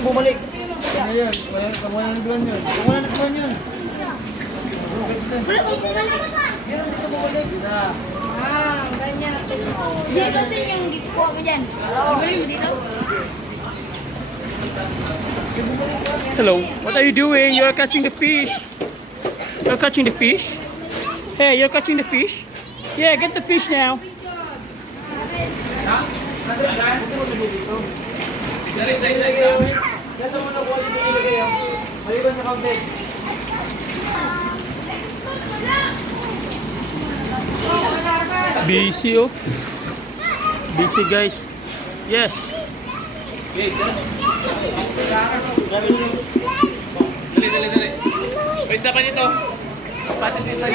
nang bumalik. Ayan, wala nang duwan yun. Wala nang duwan yun. Meron dito bumalik. Ganyan. Dito sa yung gikuha mo dyan. Ibalik mo dito. Hello, what are you doing? You're catching the fish. You're catching the fish? Hey, you're catching the fish? Yeah, get the fish now. Dito mo na po yung pinilagay yun. Maliban sa counted. Busy, oh. Busy, guys. Yes. Dali. Pwede pa nito. Patin dito.